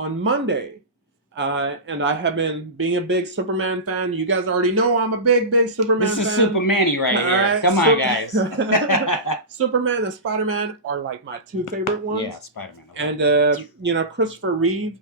on Monday. And I have been being a big Superman fan. You guys already know I'm a big Superman fan. This is Superman-y right here. Come on, guys. Superman and Spider-Man are like my two favorite ones. Yeah, Spider-Man. And, you know, Christopher Reeve.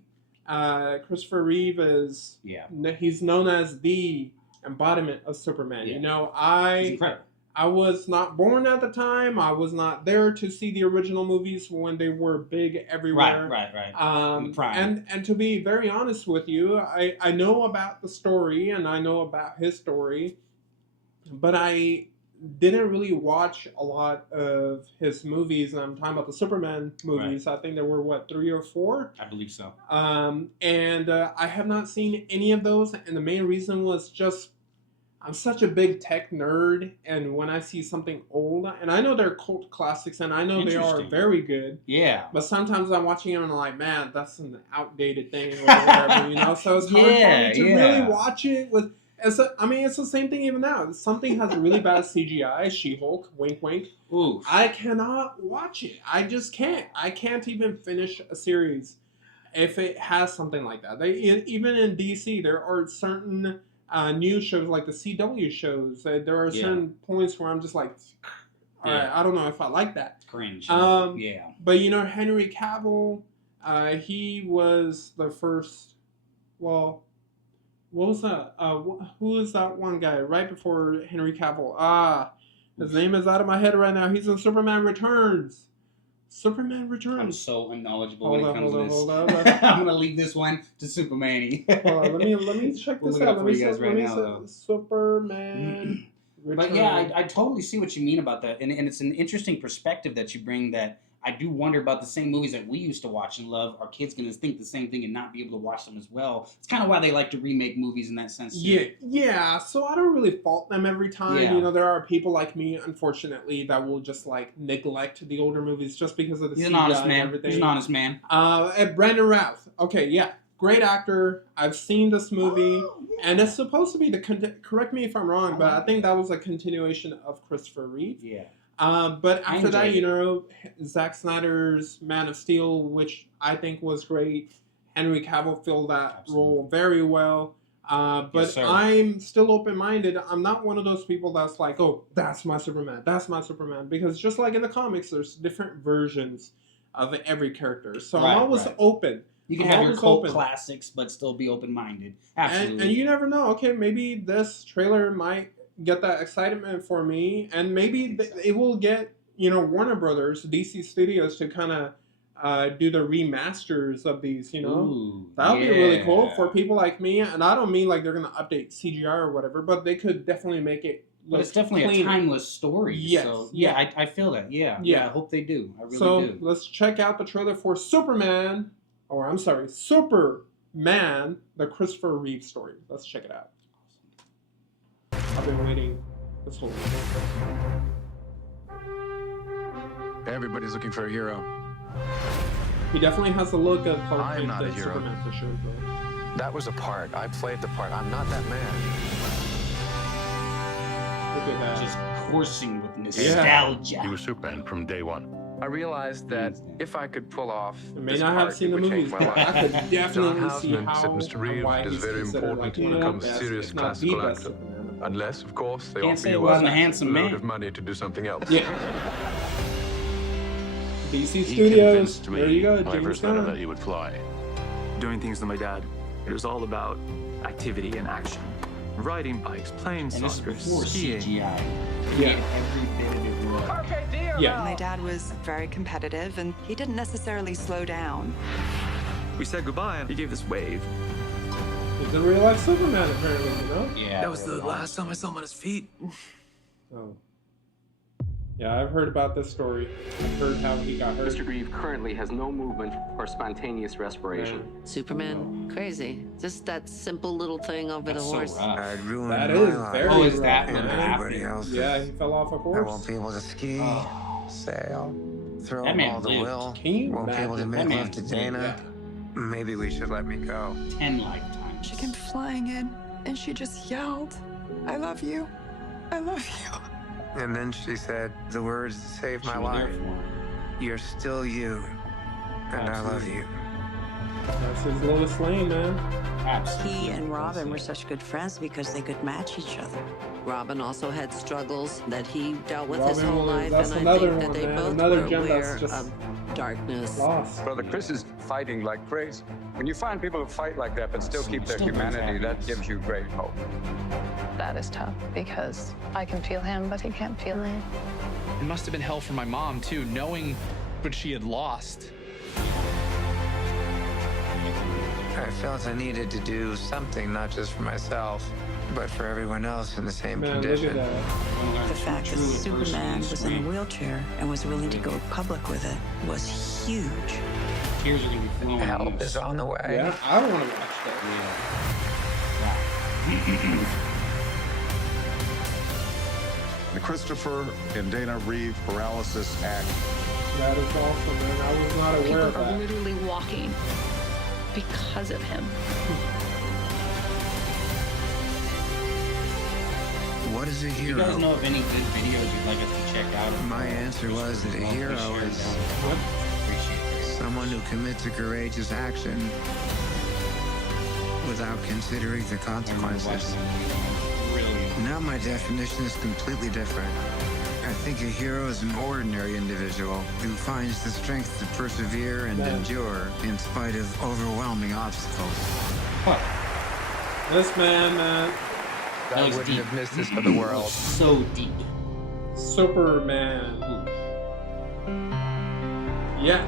Christopher Reeve is... Yeah. He's known as the embodiment of Superman. Yeah. You know, He's incredible. I was not born at the time. I was not there to see the original movies when they were big everywhere. Right. And to be very honest with you, I know about the story and I know about his story, but I didn't really watch a lot of his movies. And I'm talking about the Superman movies. Right. I think there were, what, 3 or 4? I believe so. And I have not seen any of those. And the main reason was just I'm such a big tech nerd, and when I see something old, and I know they're cult classics, and I know they are very good. Yeah. But sometimes I'm watching them and I'm like, man, that's an outdated thing or whatever, you know? So it's hard for me to really watch it with... it's the same thing even now. Something has really bad CGI, She-Hulk, wink, wink. Ooh. I cannot watch it. I just can't. I can't even finish a series if it has something like that. Even in DC, there are certain... new shows like the CW shows, there are certain points where I'm just like, all right, I don't know if I like that. Cringe. But you know, Henry Cavill, he was the first. Well, what was that? Who is that one guy right before Henry Cavill? His name is out of my head right now. He's in Superman Returns. Superman Returns. I'm so unknowledgeable when it comes to this. Hold on. I'm gonna leave this one to Superman-y. Let me check this out. Let me see Superman. But yeah, I totally see what you mean about that, and it's an interesting perspective that you bring. That I do wonder about the same movies that we used to watch and love. Are kids going to think the same thing and not be able to watch them as well? It's kind of why they like to remake movies in that sense. Yeah. So I don't really fault them every time. Yeah. You know, there are people like me, unfortunately, that will just like neglect the older movies just because of the CGI and everything. He's an honest man. And Brandon Routh. Okay, yeah. Great actor. I've seen this movie, and it's supposed to be correct me if I'm wrong, but I think that was a continuation of Christopher Reeve. Yeah. But after that, you know, Zack Snyder's Man of Steel, which I think was great. Henry Cavill filled that role very well. But I'm still open-minded. I'm not one of those people that's like, oh, that's my Superman. That's my Superman. Because just like in the comics, there's different versions of every character. So I'm always open. You can have your cult classics, but still be open-minded. Absolutely. And you never know. Okay, maybe this trailer might get that excitement for me, and maybe it will get, you know, Warner Brothers, DC Studios to kind of do the remasters of these, you know. Ooh, that would be really cool for people like me. And I don't mean like they're going to update CGI or whatever, but they could definitely make it But it's definitely a timeless story. Yes. So, I feel that. Yeah. I hope they do. I really do. So let's check out the trailer for Superman, the Christopher Reeve story. Let's check it out. I've been waiting this whole time. Everybody's looking for a hero. He definitely has the look of Clark Kent and Superman for sure, though. That was a part. I played the part. I'm not that man. Look at that. Just coursing with nostalgia. Yeah. He was Superman from day one. I realized that if I could pull off I may not have seen the movies, but I could definitely see how said Mr. Reeve is very important to become a serious classical actor. Unless, of course, they offer you a load of money to do something else. Yeah. DC Studios. There you go. When I first met him that he would fly. Doing things with my dad. It was all about activity and action. Riding bikes, playing soccer, skiing. CGI. Yeah. Every bit of it was. Yeah. My dad was very competitive, and he didn't necessarily slow down. We said goodbye, and he gave this wave. He's a real life Superman, apparently, you know? Yeah. That was the last time I saw him on his feet. Oh. Yeah, I've heard about this story. I've heard how he got hurt. Mr. Reeve currently has no movement or spontaneous respiration. Superman, crazy. Just that simple little thing over the horse. I'd ruin That my is life. very Oh, is rough, that man. what Everybody else. Yeah, he fell off a I horse. won't be able to ski, sail, throw That man all the lived. will. Can you Won't be able to imagine? make That love to man Dana. Maybe we should let me go. 10 lifetimes. She came flying in, and she just yelled, "I love you. I love you." And then she said the words that saved my life. You're still you, and I love you. That's his Lois Lane, man. Absolutely. He and Robin were such good friends because they could match each other. Robin also had struggles that he dealt with Robin his whole life, that's and I another think that one, they man. both Another were gem aware that's just of darkness. lost. Brother Chris is fighting like crazy. When you find people who fight like that but still keep their humanity, that gives you great hope. That is tough because I can feel him, but he can't feel me. It must have been hell for my mom, too, knowing what she had lost. I felt I needed to do something, not just for myself, but for everyone else in the same condition. The fact that Superman was in a wheelchair and was willing to go public with it was huge. Tears are going to be flowing. Help is on the way. Yeah, I want to watch that. The Christopher and Dana Reeve Paralysis Act. That is awesome, man. I was not aware of that. People are literally walking because of him. What is a hero? You guys know of any good videos you'd like us to check out? My answer was that a hero is someone who commits a courageous action without considering the consequences. Now my definition is completely different. I think a hero is an ordinary individual who finds the strength to persevere and endure in spite of overwhelming obstacles. This man, I wouldn't have missed this for the world. So deep. Superman. Yeah.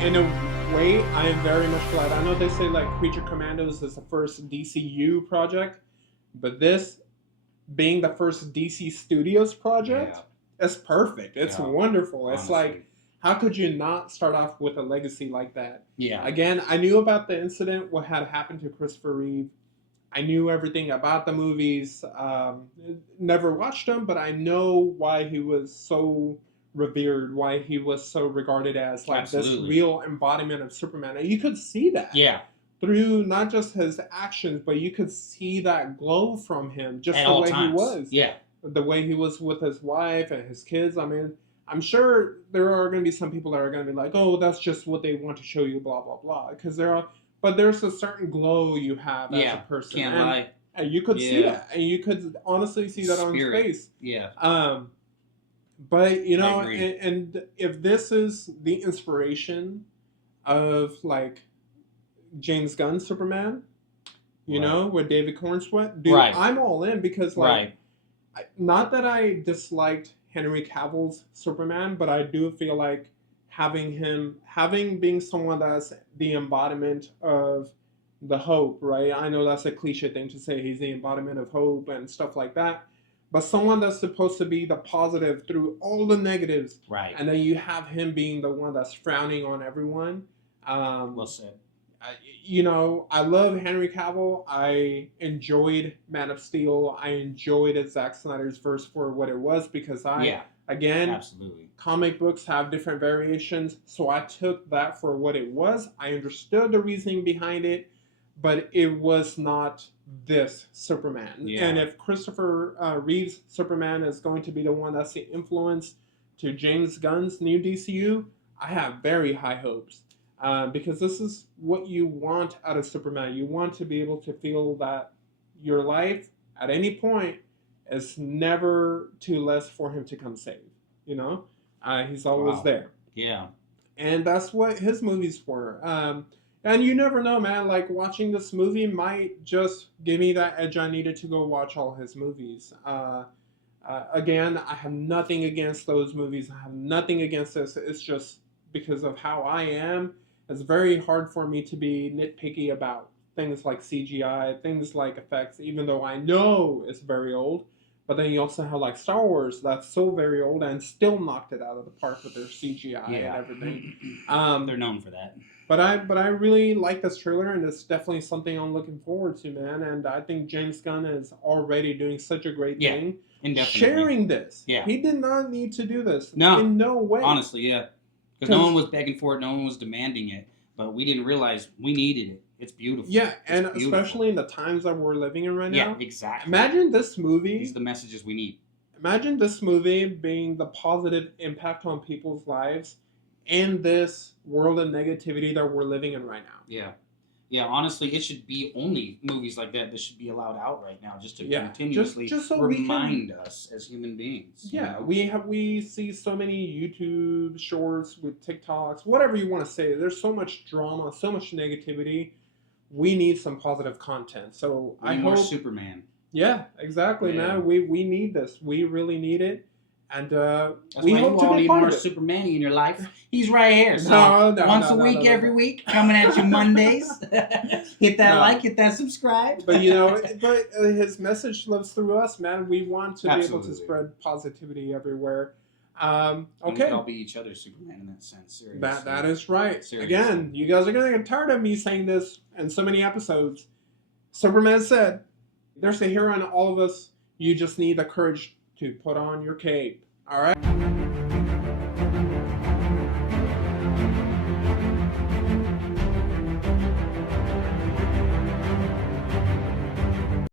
In a way, I am very much glad. I know they say like Creature Commandos is the first DCU project, but this being the first DC Studios project, it's perfect. It's wonderful. Honestly. It's like, how could you not start off with a legacy like that? Yeah. Again, I knew about the incident, what had happened to Christopher Reeve. I knew everything about the movies. Never watched them, but I know why he was so revered, why he was so regarded as like this real embodiment of Superman. And you could see that. Yeah. Through not just his actions, but you could see that glow from him, just the way he was. Yeah. The way he was with his wife and his kids. I mean, I'm sure there are going to be some people that are going to be like, oh, that's just what they want to show you, blah, blah, blah. Because but there's a certain glow you have as a person. Can't lie. And you could see that. And you could honestly see that on his face. Yeah. But, you know, and if this is the inspiration of, like, James Gunn's Superman, you know, with David Cornsweet, dude, I'm all in because, like, not that I disliked Henry Cavill's Superman, but I do feel like being someone that's the embodiment of the hope, right? I know that's a cliche thing to say, he's the embodiment of hope and stuff like that, but someone that's supposed to be the positive through all the negatives, right? And then you have him being the one that's frowning on everyone. Well said. You know, I love Henry Cavill. I enjoyed Man of Steel. I enjoyed Zack Snyder's verse for what it was because again, absolutely, comic books have different variations. So I took that for what it was. I understood the reasoning behind it, but it was not this Superman. Yeah. And if Christopher Reeve's Superman is going to be the one that's the influence to James Gunn's new DCU, I have very high hopes. Because this is what you want out of Superman. You want to be able to feel that your life at any point is never too less for him to come save. You know, he's always there. Yeah, and that's what his movies were. And you never know, man. Like watching this movie might just give me that edge I needed to go watch all his movies. Again, I have nothing against those movies. I have nothing against this. It's just because of how I am. It's very hard for me to be nitpicky about things like CGI, things like effects, even though I know it's very old. But then you also have like Star Wars, that's so very old and still knocked it out of the park with their CGI and everything. They're known for that. But I really like this trailer, and it's definitely something I'm looking forward to, man. And I think James Gunn is already doing such a great thing. Indefinitely. Sharing this. Yeah. He did not need to do this. No. In no way. Honestly, yeah. Because no one was begging for it, no one was demanding it, but we didn't realize we needed it. It's beautiful. Yeah, and especially in the times that we're living in right now. Yeah, exactly. Imagine this movie. These are the messages we need. Imagine this movie being the positive impact on people's lives in this world of negativity that we're living in right now. Yeah. Yeah, honestly, it should be only movies like that should be allowed out right now, just to continuously just so remind us as human beings. Yeah, we see so many YouTube shorts with TikToks, whatever you want to say. There's so much drama, so much negativity. We need some positive content. So I hope more Superman. Yeah, exactly, man. We need this. We really need it. And we hope to be part of it. Superman in your life. He's right here. So once a week, every week, coming at you Mondays. Hit that like, hit that subscribe. But his message lives through us, man. We want to be able to spread positivity everywhere. Okay. We can all be each other's Superman in that sense. Seriously. That is right. Seriously. Again, you guys are gonna get tired of me saying this in so many episodes. Superman said, "There's a hero in all of us. You just need the courage to put on your cape." All right?